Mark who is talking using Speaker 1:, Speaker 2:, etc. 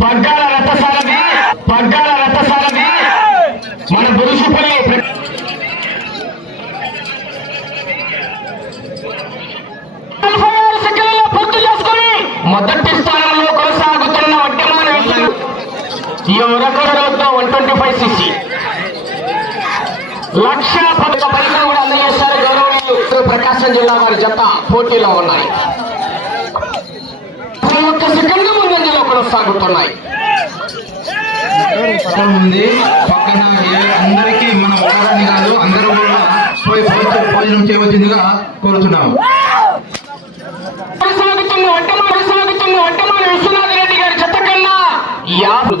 Speaker 1: పగ్గాల రథసారథి పగ్గాల రథసారథి. మన పురుషుపల్లి నలభై పూర్తి చేసుకుని మొదటి స్థానంలో కొనసాగుతున్న వడ్డమాన విష్ణు ఎవరొకరితో వన్ ట్వంటీ ఫైవ్ సిసి. లక్ష పథక ఫలితం కూడా అందజేశారు గౌరవనీయులు. ప్రకాశం జిల్లా వారి జత పోటీలో ఉన్నాయి. కొనసాగుతున్నాయి.
Speaker 2: అందరికీ మన ఉదాహరణ కాదు అందరూ కూడా పోయి ప్రభుత్వం భోజనం చేయవచ్చిందిగా కోరుతున్నాము.
Speaker 1: యాదు